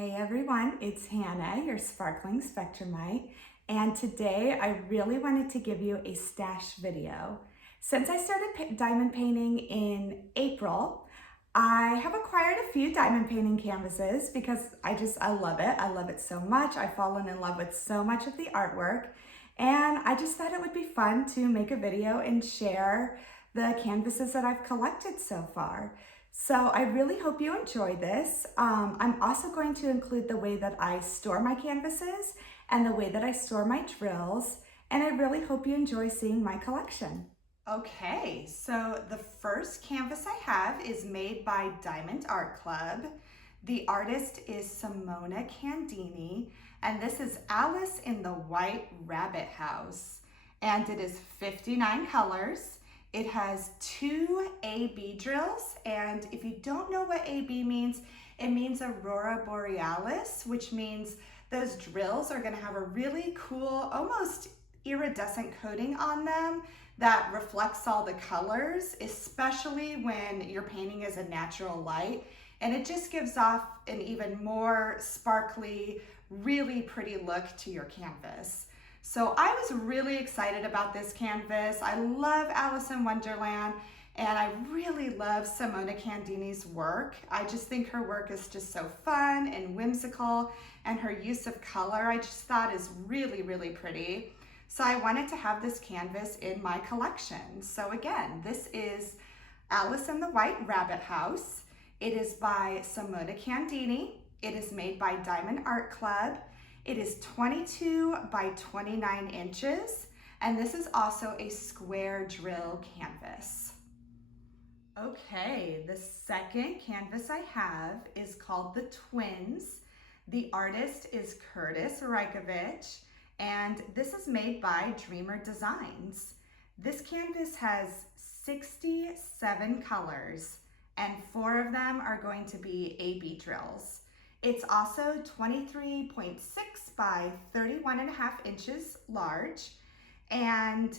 Hey everyone, it's Hannah, your Sparkling Spectrumite, and today I really wanted to give you a stash video. Since I started diamond painting in April, I have acquired a few diamond painting canvases because I love it. I love it so much. I've fallen in love with so much of the artwork, and I just thought it would be fun to make a video and share the canvases that I've collected so far. So I really hope you enjoy this. I'm also going to include the way that I store my canvases and the way that I store my drills, and I really hope you enjoy seeing my collection. Okay, so the first canvas I have is made by Diamond Art Club. The artist is Simona Candini, and this is Alice in the White Rabbit House, and it is 59 colors. It has 2 AB drills, and if you don't know what AB means, it means Aurora Borealis, which means those drills are going to have a really cool, almost iridescent coating on them that reflects all the colors, especially when you're painting as a natural light, and it just gives off an even more sparkly, really pretty look to your canvas. So I was really excited about this canvas. I love Alice in Wonderland, and I really love Simona Candini's work. I just think her work is just so fun and whimsical, and her use of color I just thought is really, really pretty. So I wanted to have this canvas in my collection. So again, this is Alice in the White Rabbit House. It is by Simona Candini. It is made by Diamond Art Club. It is 22 by 29 inches, and this is also a square drill canvas. Okay, the second canvas I have is called The Twins. The artist is Curtis Rajkovic, and this is made by Dreamer Designs. This canvas has 67 colors, and 4 of them are going to be AB drills. It's also 23.6 by 31.5 inches large, and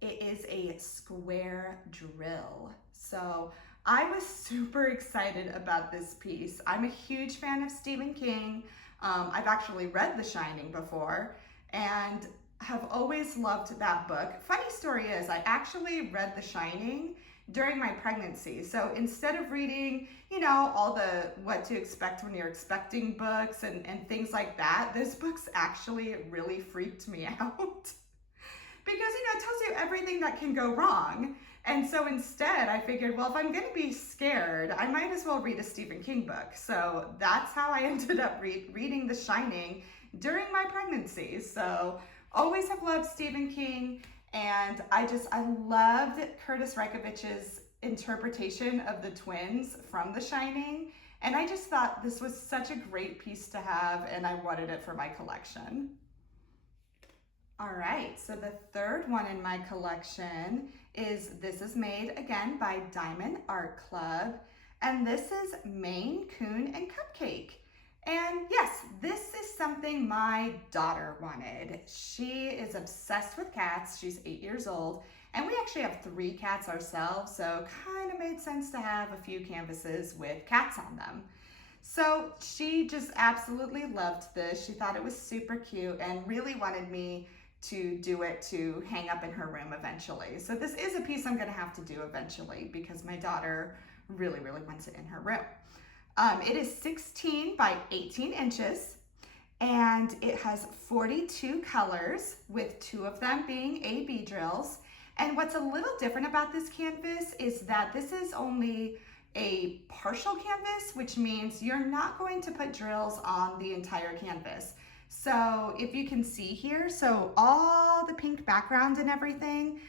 it is a square drill. So I was super excited about this piece. I'm a huge fan of Stephen King. I've actually read The Shining before and have always loved that book. Funny story is, I actually read The Shining during my pregnancy. So instead of reading, all the what to expect when you're expecting books and things like that, this book's actually really freaked me out because, it tells you everything that can go wrong. And so instead I figured, well, if I'm gonna be scared, I might as well read a Stephen King book. So that's how I ended up reading The Shining during my pregnancy. So always have loved Stephen King. And I loved Curtis Rajkovic's interpretation of the twins from The Shining. And I just thought this was such a great piece to have, and I wanted it for my collection. All right, so the third one in my collection is, this is made again by Diamond Art Club. And this is Maine Coon and Cupcake. And yes, this is something my daughter wanted. She is obsessed with cats. She's 8 years old, and we actually have 3 cats ourselves, so kind of made sense to have a few canvases with cats on them. So she just absolutely loved this. She thought it was super cute and really wanted me to do it to hang up in her room eventually. So this is a piece I'm gonna have to do eventually because my daughter really, really wants it in her room. It is 16 by 18 inches, and it has 42 colors, with 2 of them being AB drills. And what's a little different about this canvas is that this is only a partial canvas, which means you're not going to put drills on the entire canvas. So if you can see here, so all the pink background and everything,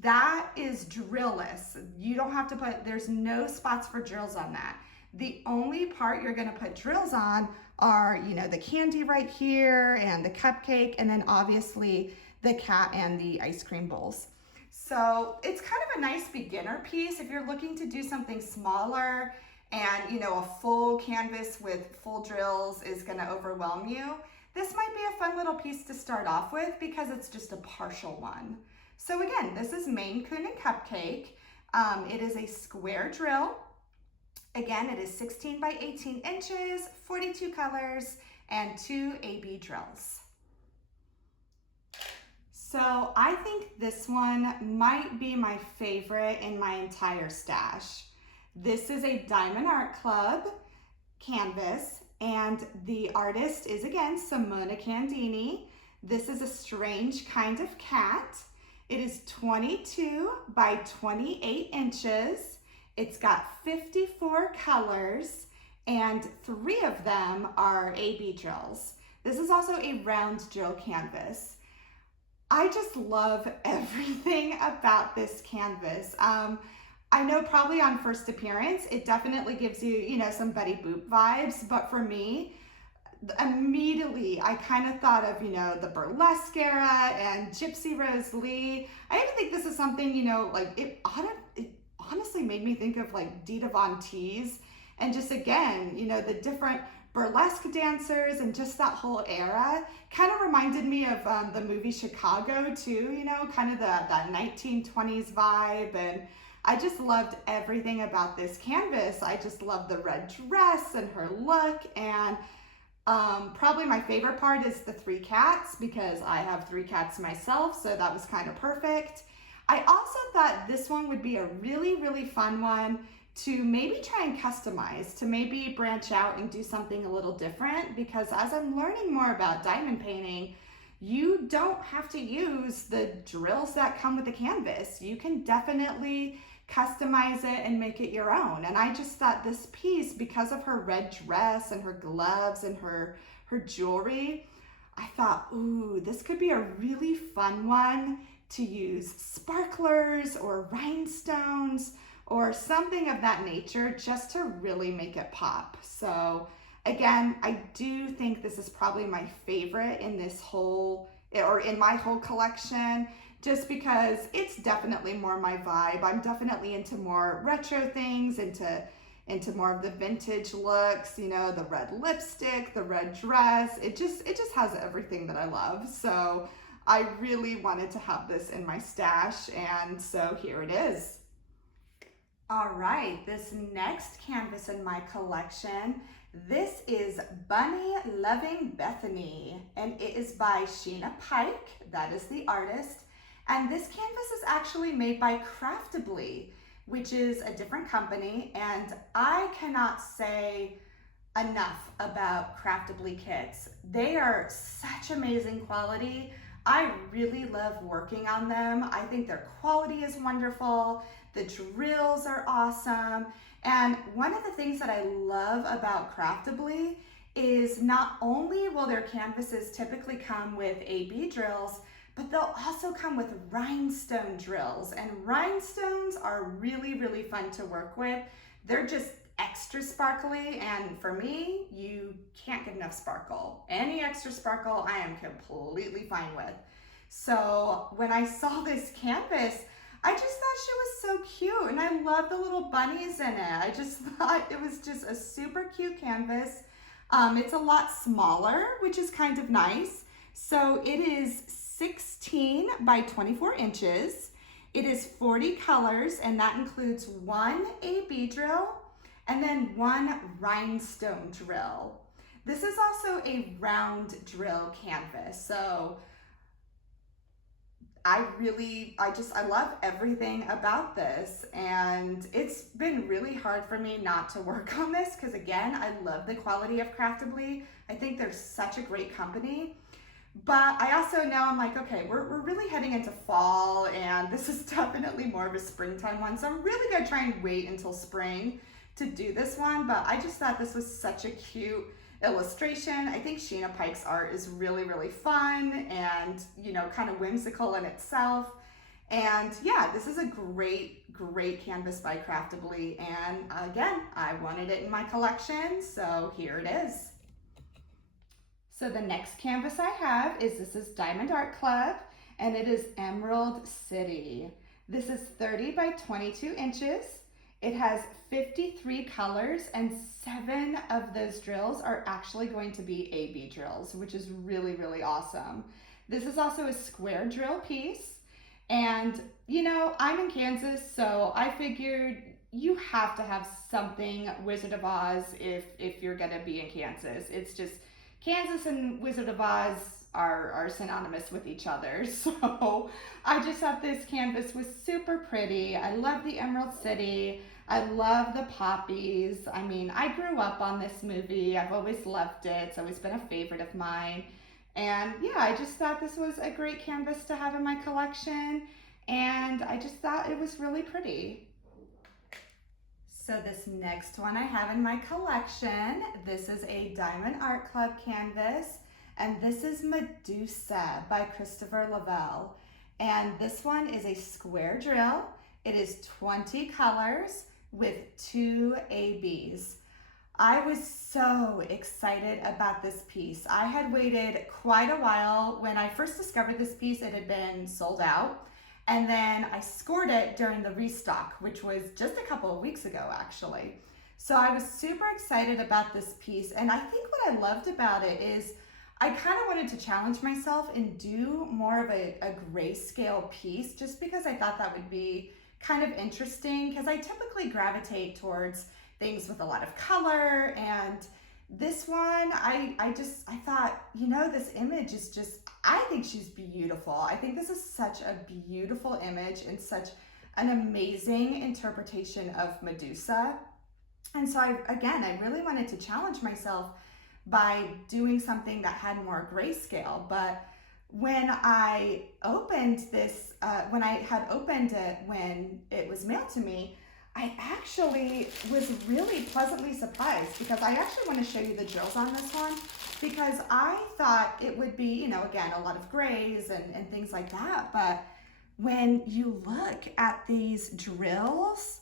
that is drillless. You don't have to there's no spots for drills on that. The only part you're gonna put drills on are, the candy right here and the cupcake, and then obviously the cat and the ice cream bowls. So it's kind of a nice beginner piece if you're looking to do something smaller and, a full canvas with full drills is gonna overwhelm you. This might be a fun little piece to start off with because it's just a partial one. So again, this is Maine Coon and Cupcake. It is a square drill. Again, it is 16 by 18 inches, 42 colors, and 2 AB drills. So I think this one might be my favorite in my entire stash. This is a Diamond Art Club canvas, and the artist is again Simona Candini. This is a strange kind of cat. It is 22 by 28 inches. It's got 54 colors, and 3 of them are AB drills. This is also a round drill canvas. I just love everything about this canvas. I know probably on first appearance, it definitely gives you, some Betty Boop vibes, but for me, immediately I kind of thought of, the burlesque era and Gypsy Rose Lee. I even think this is something, it honestly made me think of like Dita Von Teese, and just again, the different burlesque dancers and just that whole era kind of reminded me of the movie Chicago too, kind of that 1920s vibe. And I just loved everything about this canvas. I just loved the red dress and her look, and probably my favorite part is the 3 cats, because I have 3 cats myself, so that was kind of perfect. I also thought this one would be a really, really fun one to maybe try and customize, to maybe branch out and do something a little different, because as I'm learning more about diamond painting, you don't have to use the drills that come with the canvas. You can definitely customize it and make it your own. And I just thought this piece, because of her red dress and her gloves and her jewelry, I thought, ooh, this could be a really fun one to use sparklers or rhinestones or something of that nature, just to really make it pop. So again, I do think this is probably my favorite in this whole, or in my whole collection, just because it's definitely more my vibe. I'm definitely into more retro things, into more of the vintage looks, the red lipstick, the red dress. It just has everything that I love. So I really wanted to have this in my stash, and so here it is. All right, this next canvas in my collection, this is Bunny Loving Bethany, and it is by Sheena Pike. That is the artist. And this canvas is actually made by Craftably, which is a different company, and I cannot say enough about Craftably kits. They are such amazing quality. I really love working on them. I think their quality is wonderful. The drills are awesome. And one of the things that I love about Craftably is not only will their canvases typically come with AB drills, but they'll also come with rhinestone drills. And rhinestones are really, really fun to work with. They're just extra sparkly, and for me, you can't get enough sparkle. Any extra sparkle, I am completely fine with. So when I saw this canvas, I just thought she was so cute, and I love the little bunnies in it. I just thought it was just a super cute canvas. It's a lot smaller, which is kind of nice. So it is 16 by 24 inches. It is 40 colors, and that includes 1 AB drill and then 1 rhinestone drill. This is also a round drill canvas. So I love everything about this, and it's been really hard for me not to work on this, because again, I love the quality of Craftably. I think they're such a great company. But I also know I'm like, okay, we're really heading into fall, and this is definitely more of a springtime one. So I'm really gonna try and wait until spring to do this one. But I just thought this was such a cute illustration. I think Sheena Pike's art is really, really fun and, kind of whimsical in itself. And yeah, this is a great, great canvas by Craftably. And again, I wanted it in my collection, so here it is. So the next canvas I have this is Diamond Art Club, and it is Emerald City. This is 30 by 22 inches. It has 53 colors, and 7 of those drills are actually going to be AB drills, which is really, really awesome. This is also a square drill piece, and I'm in Kansas, so I figured you have to have something Wizard of Oz if you're gonna be in Kansas. It's just Kansas and Wizard of Oz are synonymous with each other. So I just thought this canvas was super pretty. I love the Emerald City. I love the poppies. I mean, I grew up on this movie. I've always loved it. It's always been a favorite of mine. And yeah, I just thought this was a great canvas to have in my collection. And I just thought it was really pretty. So this next one I have in my collection, this is a Diamond Art Club canvas, and this is MEDUSA by Christopher Lovell. And this one is a square drill. It is 20 colors with 2 ABs. I was so excited about this piece. I had waited quite a while. When I first discovered this piece, it had been sold out. And then I scored it during the restock, which was just a couple of weeks ago, actually. So I was super excited about this piece. And I think what I loved about it is I kind of wanted to challenge myself and do more of a grayscale piece, just because I thought that would be kind of interesting, because I typically gravitate towards things with a lot of color. And this one, I thought, you know, this image is just, I think she's beautiful. I think this is such a beautiful image and such an amazing interpretation of MEDUSA. And so I really wanted to challenge myself by doing something that had more grayscale. But when I opened this, when I had opened it when it was mailed to me, I actually was really pleasantly surprised, because I actually want to show you the drills on this one, because I thought it would be, you know, again, a lot of grays and things like that. But when you look at these drills,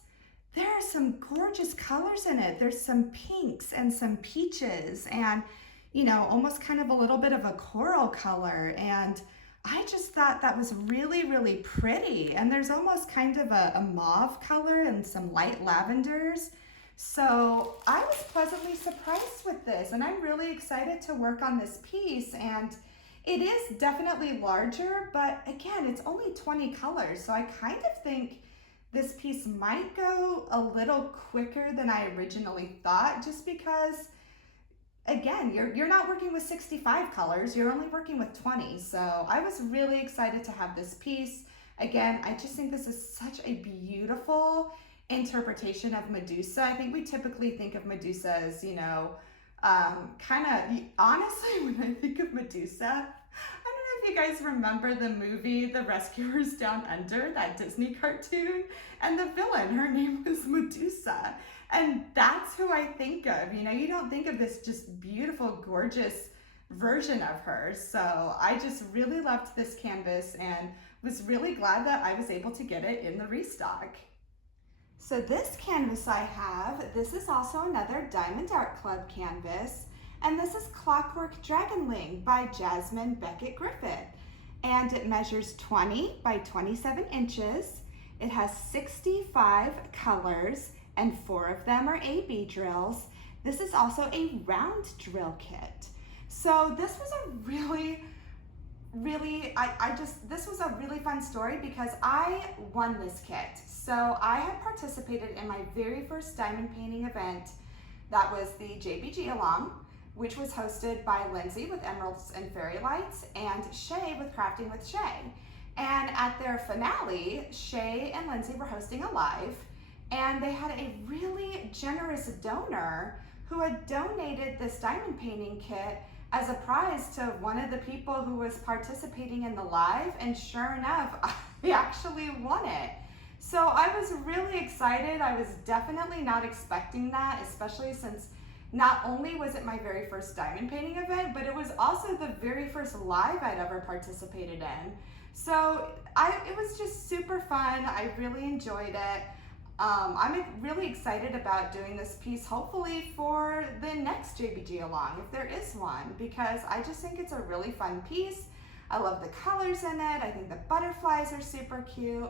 there are some gorgeous colors in it. There's some pinks and some peaches and, you know, almost kind of a little bit of a coral color. And I just thought that was really, really pretty. And there's almost kind of a mauve color and some light lavenders. So I was pleasantly surprised with this, and I'm really excited to work on this piece. And it is definitely larger, but again, it's only 20 colors. So I kind of think this piece might go a little quicker than I originally thought, just because again, you're not working with 65 colors, you're only working with 20. So I was really excited to have this piece. Again, I just think this is such a beautiful interpretation of MEDUSA. I think we typically think of MEDUSA as, you know, kind of, honestly, when I think of MEDUSA, I don't know if you guys remember the movie The Rescuers Down Under, that Disney cartoon, and the villain, her name was MEDUSA. And that's who I think of. You know, you don't think of this just beautiful, gorgeous version of her. So I just really loved this canvas and was really glad that I was able to get it in the restock. So this canvas I have, this is also another Diamond Art Club canvas, and this is Clockwork Dragonling by Jasmine Beckett Griffith. And it measures 20 by 27 inches. It has 65 colors, and 4 of them are AB drills. This is also a round drill kit. So this was a really, this was a really fun story, because I won this kit. So I had participated in my very first diamond painting event. That was the JBG Along, which was hosted by Lindsay with Emeralds and Fairy Lights and Shay with Crafting with Shay. And at their finale, Shay and Lindsay were hosting a live, and they had a really generous donor who had donated this diamond painting kit as a prize to one of the people who was participating in the live, and sure enough, I actually won it. So I was really excited. I was definitely not expecting that, especially since not only was it my very first diamond painting event, but it was also the very first live I'd ever participated in. So it was just super fun. I really enjoyed it. I'm really excited about doing this piece, hopefully for the next JBG Along, if there is one, because I just think it's a really fun piece. I love the colors in it. I think the butterflies are super cute.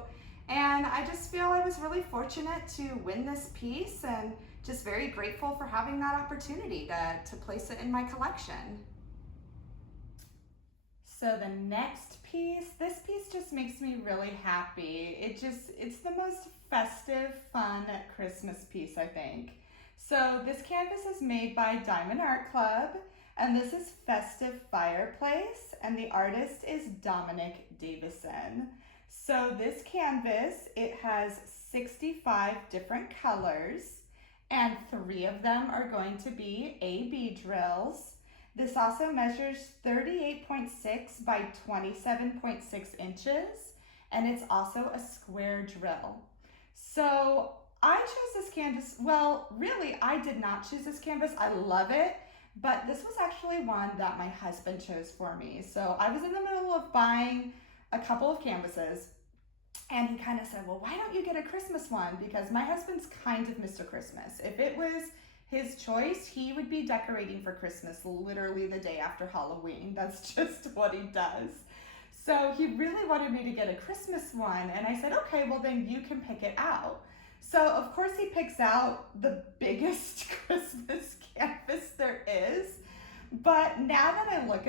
And I just feel I was really fortunate to win this piece, and just very grateful for having that opportunity to place it in my collection. So the next piece, this piece just makes me really happy. It's the most festive, fun Christmas piece, I think. So this canvas is made by Diamond Art Club, and this is Festive Fireplace, and the artist is Dominic Davison. So this canvas, it has 65 different colors, and 3 of them are going to be A-B drills. This also measures 38.6 by 27.6 inches, and it's also a square drill. So I chose this canvas, well, really, I did not choose this canvas. I love it, but this was actually one that my husband chose for me. So I was in the middle of buying a couple of canvases, and he kind of said, well, why don't you get a Christmas one? Because my husband's kind of Mr. Christmas. If it was his choice, he would be decorating for Christmas literally the day after Halloween. That's just what he does. So he really wanted me to get a Christmas one, and I said, okay, well then you can pick it out. So of course he picks out the biggest Christmas canvas there is. But now that I look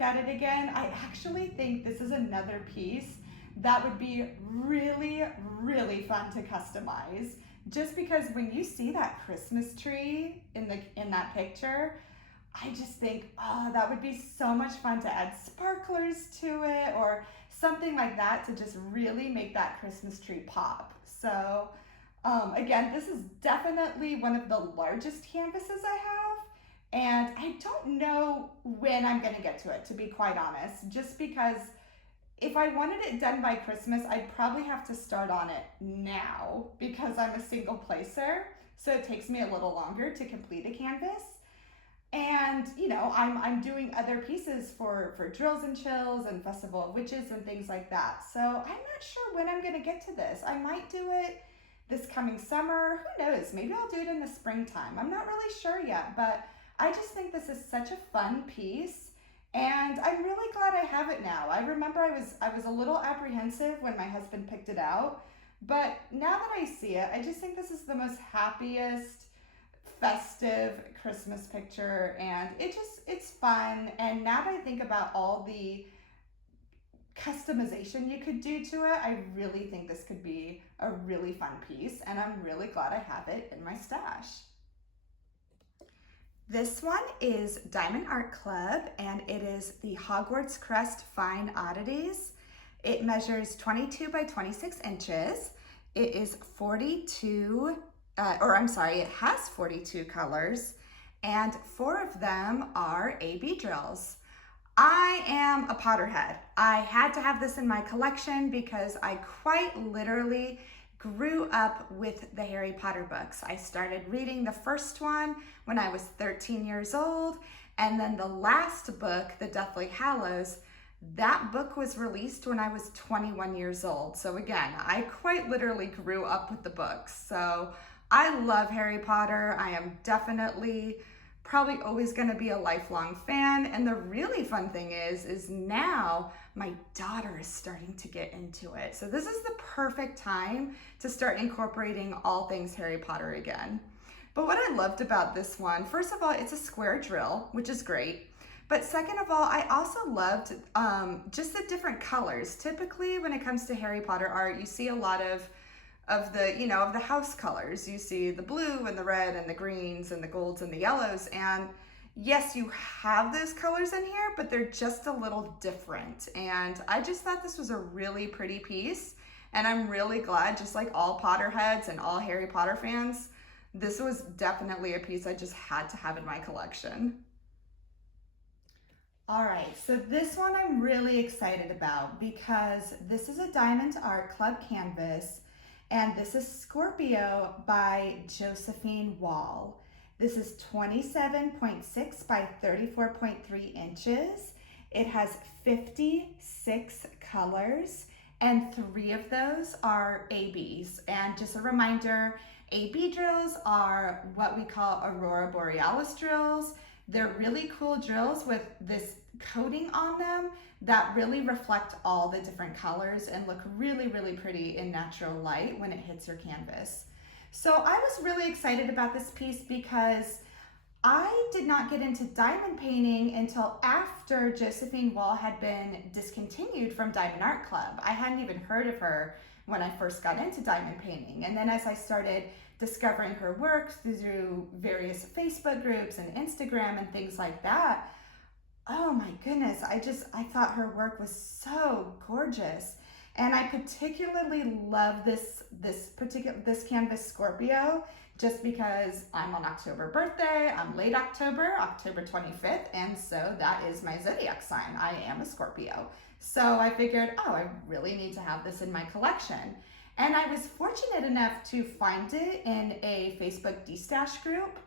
at it again, I actually think this is another piece that would be really, really fun to customize. Just because when you see that Christmas tree in that picture, I just think, oh, that would be so much fun to add sparklers to it or something like that to just really make that Christmas tree pop. So again, this is definitely one of the largest canvases I have, and I don't know when I'm gonna get to it, to be quite honest, just because if I wanted it done by Christmas, I'd probably have to start on it now because I'm a single placer. So it takes me a little longer to complete a canvas. And you know, I'm doing other pieces for Drills and Chills and Festival of Witches and things like that. So I'm not sure when I'm gonna get to this. I might do it this coming summer, who knows? Maybe I'll do it in the springtime. I'm not really sure yet, but I just think this is such a fun piece. And I'm really glad I have it now. I remember I was a little apprehensive when my husband picked it out, but now that I see it, I just think this is the most happiest, festive Christmas picture, and it's fun. And now that I think about all the customization you could do to it, I really think this could be a really fun piece, and I'm really glad I have it in my stash. This one is Diamond Art Club, and it is the Hogwarts Crest Fine Oddities. It measures 22 by 26 inches. It is it has 42 colors, and 4 of them are A-B drills. I am a Potterhead. I had to have this in my collection because I quite literally grew up with the Harry Potter books. I started reading the first one when I was 13 years old, and then the last book, The Deathly Hallows, that book was released when I was 21 years old. So again, I quite literally grew up with the books. So I love Harry Potter. I am definitely probably always going to be a lifelong fan. And the really fun thing is now my daughter is starting to get into it. So this is the perfect time to start incorporating all things Harry Potter again. But what I loved about this one, first of all, it's a square drill, which is great. But second of all, I also loved just the different colors. Typically, when it comes to Harry Potter art, you see a lot of the house colors. You see the blue and the red and the greens and the golds and the yellows. And yes, you have those colors in here, but they're just a little different. And I just thought this was a really pretty piece. And I'm really glad, just like all Potterheads and all Harry Potter fans, this was definitely a piece I just had to have in my collection. All right, so this one I'm really excited about because this is a Diamond Art Club canvas, and this is Scorpio by Josephine Wall. This is 27.6 by 34.3 inches. It has 56 colors, and 3 of those are ABs. And just a reminder, AB drills are what we call Aurora Borealis drills. They're really cool drills with this coating on them that really reflect all the different colors and look really, really pretty in natural light when it hits your canvas. So I was really excited about this piece because I did not get into diamond painting until after Josephine Wall had been discontinued from Diamond Art Club. I hadn't even heard of her when I first got into diamond painting. And then as I started discovering her work through various Facebook groups and Instagram and things like that, oh my goodness, I thought her work was so gorgeous. And I particularly love this canvas Scorpio, just because I'm on October birthday. I'm late October, October 25th, and so that is my zodiac sign. I am a Scorpio. So I figured, oh, I really need to have this in my collection. And I was fortunate enough to find it in a Facebook D-Stash group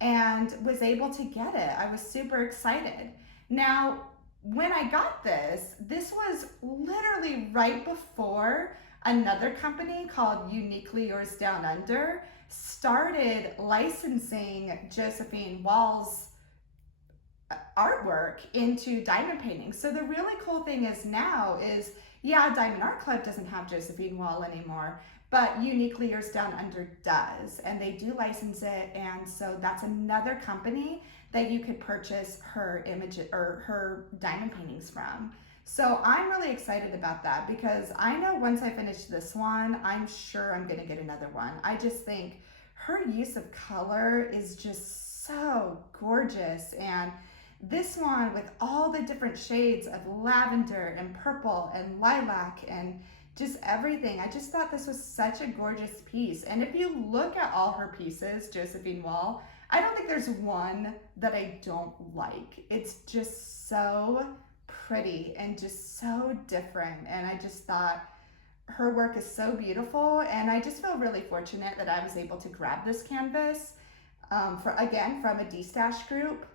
and was able to get it. I was super excited. Now, when I got this was literally right before another company called Uniquely Yours Down Under started licensing Josephine Wall's artwork into diamond painting. So the really cool thing is now is, yeah, Diamond Art Club doesn't have Josephine Wall anymore, but Uniquely Yours Down Under does, and they do license it. And so that's another company that you could purchase her image or her diamond paintings from. So I'm really excited about that, because I know once I finish this one, I'm sure I'm gonna get another one. I just think her use of color is just so gorgeous. And this one with all the different shades of lavender and purple and lilac and just everything, I just thought this was such a gorgeous piece. And if you look at all her pieces, Josephine Wall, I don't think there's one that I don't like. It's just so pretty and just so different. And I just thought her work is so beautiful. And I just feel really fortunate that I was able to grab this canvas from a D-Stash group.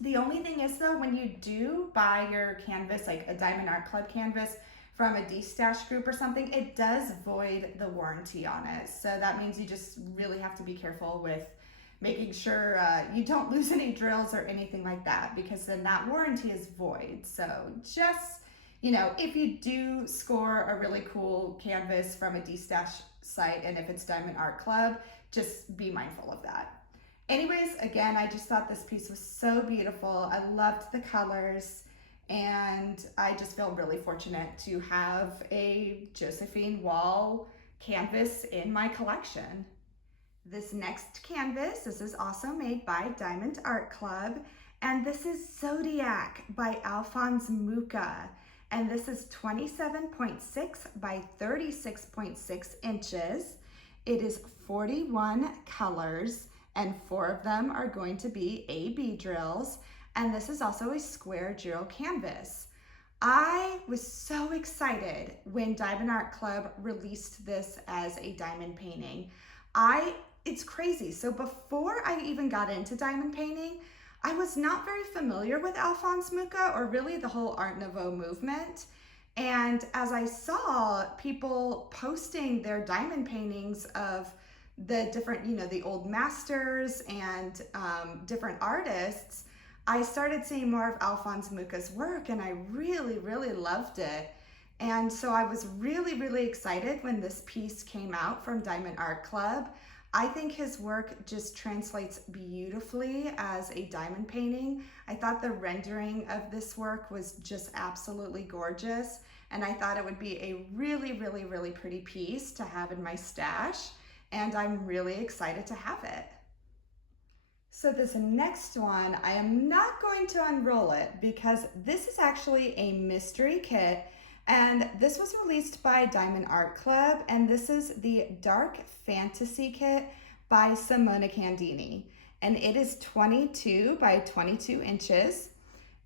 The only thing is though, when you do buy your canvas, like a Diamond Art Club canvas from a D-Stash group or something, it does void the warranty on it. So that means you just really have to be careful with making sure you don't lose any drills or anything like that, because then that warranty is void. So just, you know, if you do score a really cool canvas from a D-Stash site, and if it's Diamond Art Club, just be mindful of that. Anyways, again, I just thought this piece was so beautiful. I loved the colors, and I just feel really fortunate to have a Josephine Wall canvas in my collection. This next canvas, this is also made by Diamond Art Club, and this is Zodiac by ALPHONSE MUCHA. And this is 27.6 by 36.6 inches. It is 41 colors, and 4 of them are going to be AB drills. And this is also a square drill canvas. I was so excited when Diamond Art Club released this as a diamond painting. It's crazy. So before I even got into diamond painting, I was not very familiar with ALPHONSE MUCHA or really the whole Art Nouveau movement. And as I saw people posting their diamond paintings of the different, you know, the old masters and different artists, I started seeing more of ALPHONSE MUCHA's work, and I really, really loved it. And so I was really, really excited when this piece came out from Diamond Art Club. I think his work just translates beautifully as a diamond painting. I thought the rendering of this work was just absolutely gorgeous, and I thought it would be a really, really, really pretty piece to have in my stash, and I'm really excited to have it. So this next one, I am not going to unroll it because this is actually a mystery kit, and this was released by Diamond Art Club, and this is the Dark Fantasy Kit by Simona Candini, and it is 22 by 22 inches.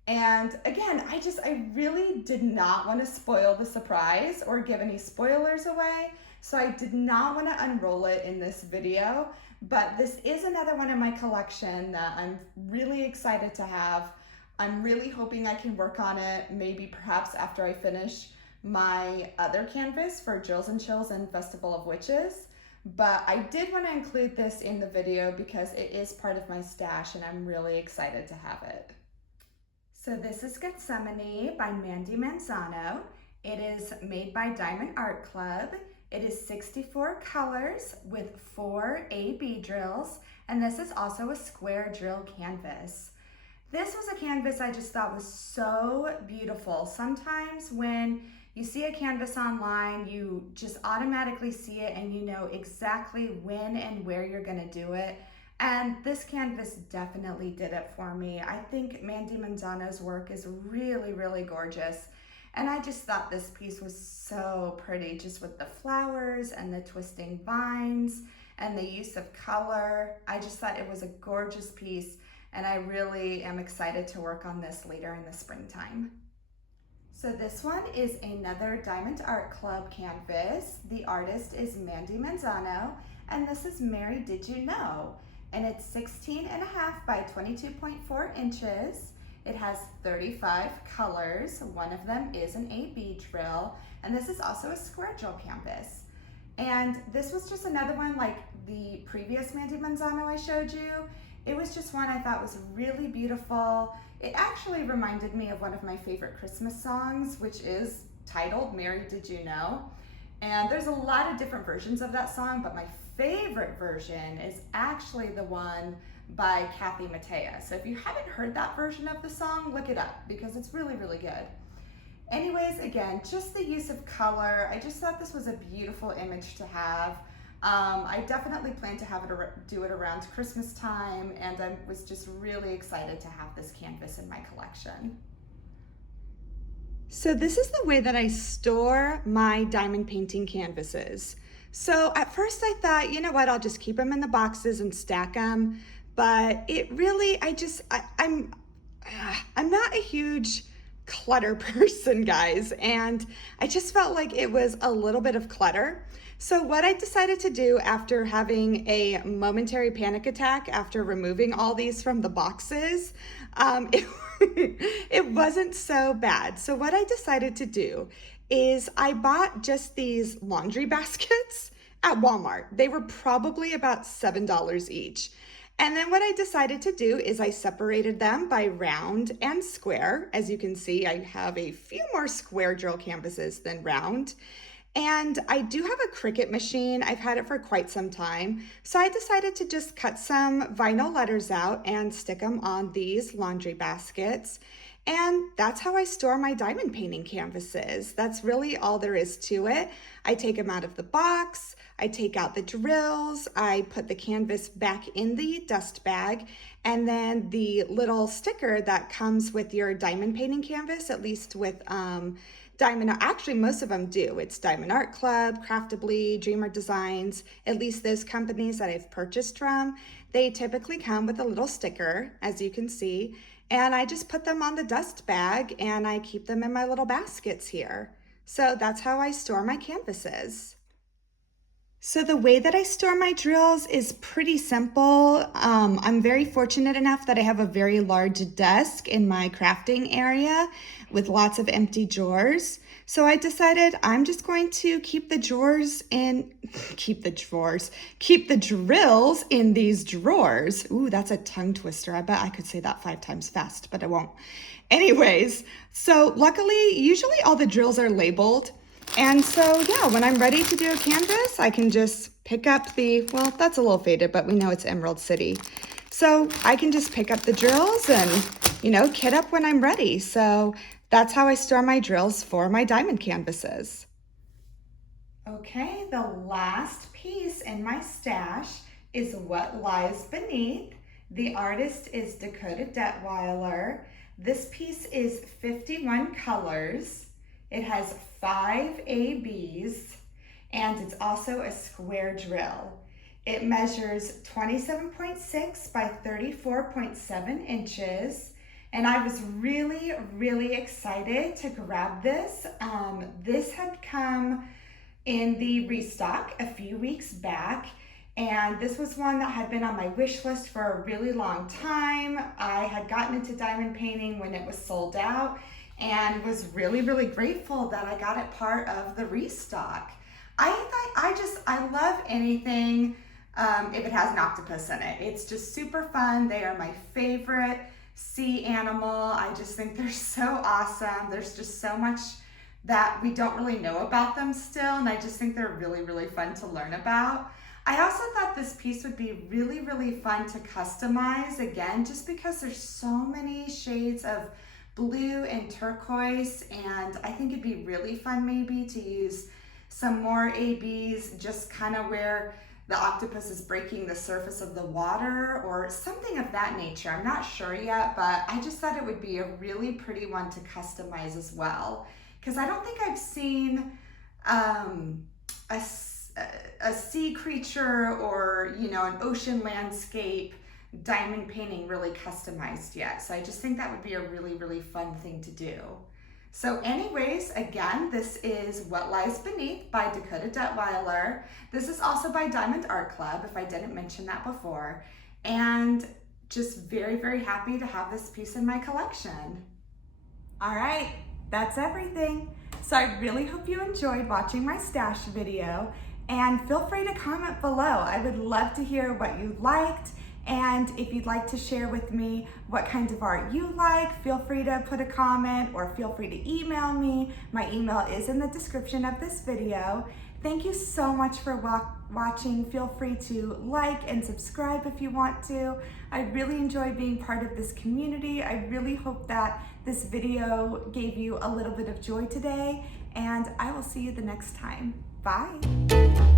And again, I really did not want to spoil the surprise or give any spoilers away, so I did not want to unroll it in this video, but this is another one in my collection that I'm really excited to have. I'm really hoping I can work on it, maybe perhaps after I finish my other canvas for Drills and Chills and Festival of Witches. But I did want to include this in the video because it is part of my stash and I'm really excited to have it. So this is Gethsemane by Mandy Manzano. It is made by Diamond Art Club. It is 64 colors with 4 A-B drills, and this is also a square drill canvas. This was a canvas I just thought was so beautiful. Sometimes when you see a canvas online, you just automatically see it and you know exactly when and where you're gonna do it. And this canvas definitely did it for me. I think Mandy Manzano's work is really, really gorgeous. And I just thought this piece was so pretty, just with the flowers and the twisting vines and the use of color. I just thought it was a gorgeous piece, and I really am excited to work on this later in the springtime. So this one is another Diamond Art Club canvas. The artist is Mandy Manzano, and this is Mary Did You Know? And it's 16.5 by 22.4 inches. It has 35 colors. One of them is an A-B drill, and this is also a square drill canvas. And this was just another one like the previous Mandy Manzano I showed you. It was just one I thought was really beautiful. It actually reminded me of one of my favorite Christmas songs, which is titled Mary Did You Know? And there's a lot of different versions of that song, but my favorite version is actually the one by Kathy Mattea. So if you haven't heard that version of the song, look it up because it's really, really good. Anyways, again, just the use of color. I just thought this was a beautiful image to have. I definitely plan to have it do it around Christmas time, and I was just really excited to have this canvas in my collection. So this is the way that I store my diamond painting canvases. So at first I thought, you know what, I'll just keep them in the boxes and stack them. But it really, I'm not a huge clutter person, guys. And I just felt like it was a little bit of clutter. So what I decided to do after having a momentary panic attack after removing all these from the boxes, it wasn't so bad. So what I decided to do is I bought just these laundry baskets at Walmart. They were probably about $7 each. And then what I decided to do is I separated them by round and square. As you can see, I have a few more square drill canvases than round. And I do have a Cricut machine. I've had it for quite some time. So I decided to just cut some vinyl letters out and stick them on these laundry baskets. And that's how I store my diamond painting canvases. That's really all there is to it. I take them out of the box, I take out the drills, I put the canvas back in the dust bag, and then the little sticker that comes with your diamond painting canvas, at least with Diamond, actually most of them do. It's Diamond Art Club, Craftably, Dreamer Designs, at least those companies that I've purchased from, they typically come with a little sticker, as you can see, and I just put them on the dust bag and I keep them in my little baskets here. So that's how I store my canvases. So the way that I store my drills is pretty simple. I'm very fortunate enough that I have a very large desk in my crafting area with lots of empty drawers. So I decided I'm just going to keep the drills in these drawers. Ooh, that's a tongue twister. I bet I could say that 5 times fast, but I won't. Anyways, so luckily, usually all the drills are labeled. And so, yeah, when I'm ready to do a canvas, I can just pick up well, that's a little faded, but we know it's Emerald City. So I can just pick up the drills and, kit up when I'm ready. So that's how I store my drills for my diamond canvases. Okay, the last piece in my stash is What Lies Beneath. The artist is Dakota Detweiler. This piece is 51 colors. It has 5 ABs, and it's also a square drill. It measures 27.6 by 34.7 inches, and I was really, really excited to grab this. This had come in the restock a few weeks back, and this was one that had been on my wish list for a really long time. I had gotten into diamond painting when it was sold out, and was really, really grateful that I got it part of the restock. I love anything if it has an octopus in it. It's just super fun. They are my favorite sea animal. I just think they're so awesome. There's just so much that we don't really know about them still, and I just think they're really, really fun to learn about. I also thought this piece would be really, really fun to customize, again, just because there's so many shades of blue and turquoise, and I think it'd be really fun maybe to use some more ABs just kind of where the octopus is breaking the surface of the water or something of that nature. I'm not sure yet, but I just thought it would be a really pretty one to customize as well, because I don't think I've seen a sea creature or, you know, an ocean landscape diamond painting really customized yet. So I just think that would be a really, really fun thing to do. So anyways, again, this is What Lies Beneath by Dakota Detweiler. This is also by Diamond Art Club, if I didn't mention that before. And just very, very happy to have this piece in my collection. All right, that's everything. So I really hope you enjoyed watching my stash video, and feel free to comment below. I would love to hear what you liked, and if you'd like to share with me what kinds of art you like, feel free to put a comment or feel free to email me. My email is in the description of this video. Thank you so much for watching. Feel free to like and subscribe if you want to. I really enjoy being part of this community. I really hope that this video gave you a little bit of joy today, and I will see you the next time. Bye.